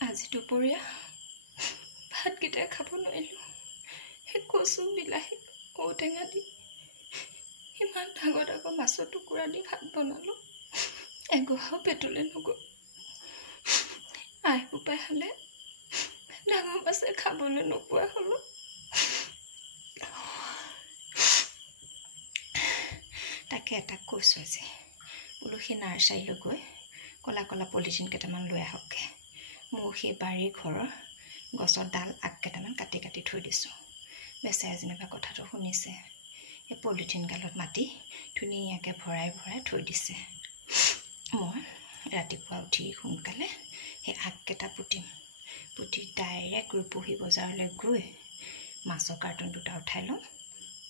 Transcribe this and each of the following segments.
আজি দুপৰীয়া ভাতকেইটা খাব নোৱাৰিলোঁ। সেই কচু বিলাহী ঔটেঙা দি ইমান ডাঙৰ ডাঙৰ মাছৰ টুকুৰা দি ভাত বনালোঁ, এগঢ়াও পেটলৈ নগ'ল। আই বোপাই হ'লে ডাঙৰ মাছে খাবলৈ নোপোৱা হ'লোঁ। তাকে এটা কৈছোঁ আজি, বোলো সেই নাৰ্চাৰীলৈ গৈ ক'লা ক'লা পলিথিন কেইটামান লৈ আহকগৈ। মোৰ সেই বাৰীৰ ঘৰৰ গছৰ ডাল আগ কেইটামান কাটি কাটি থৈ দিছোঁ। বেচেৰাই যেনিবা কথাটো শুনিছে, এই পলিথিন গালত মাটি ধুনীয়াকৈ ভৰাই ভৰাই থৈ দিছে। মই ৰাতিপুৱা উঠি সোনকালে সেই আগকেইটা পুতিম, পুতি ডাইৰেক্ট ৰূপহী বজাৰলৈ গৈ মাছৰ কাৰ্টুন দুটা উঠাই ল'ম,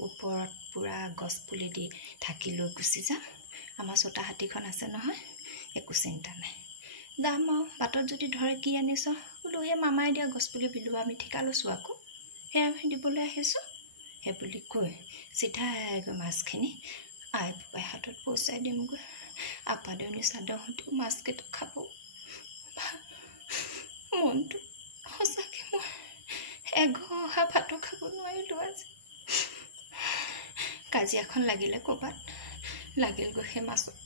ওপৰত পূৰা গছ পুলি দি ঢাকি লৈ গুচি যাম। আমাৰ চোতা হাতীখন আছে নহয়, একো চিন্তা নাই। যাম আৰু বাটত যদি ধৰে কি আনিছ, বোলো এই মামাই দিয়া গছপুলি বিলোৱা আমি ঠিকা লৈছোঁ আকৌ, সেয়া আমি দিবলৈ আহিছোঁ। সেই বুলি কৈ চিধাই মাছখিনি আই বোপাই হাতত পচাই দিমগৈ। আপা দেউনী চাদৰহঁতেও মাছকেইটা খাব। মনটো সঁচাকৈ মই এঘহা ভাতো খাব নোৱাৰিলোঁ আজি। কাজিয়াখন লাগিলে ক'ৰবাত লাগিলগৈ সেই মাছত।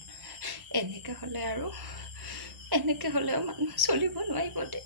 এনেকৈ হ'লে আৰু মানুহ চলিব নোৱাৰিব দে।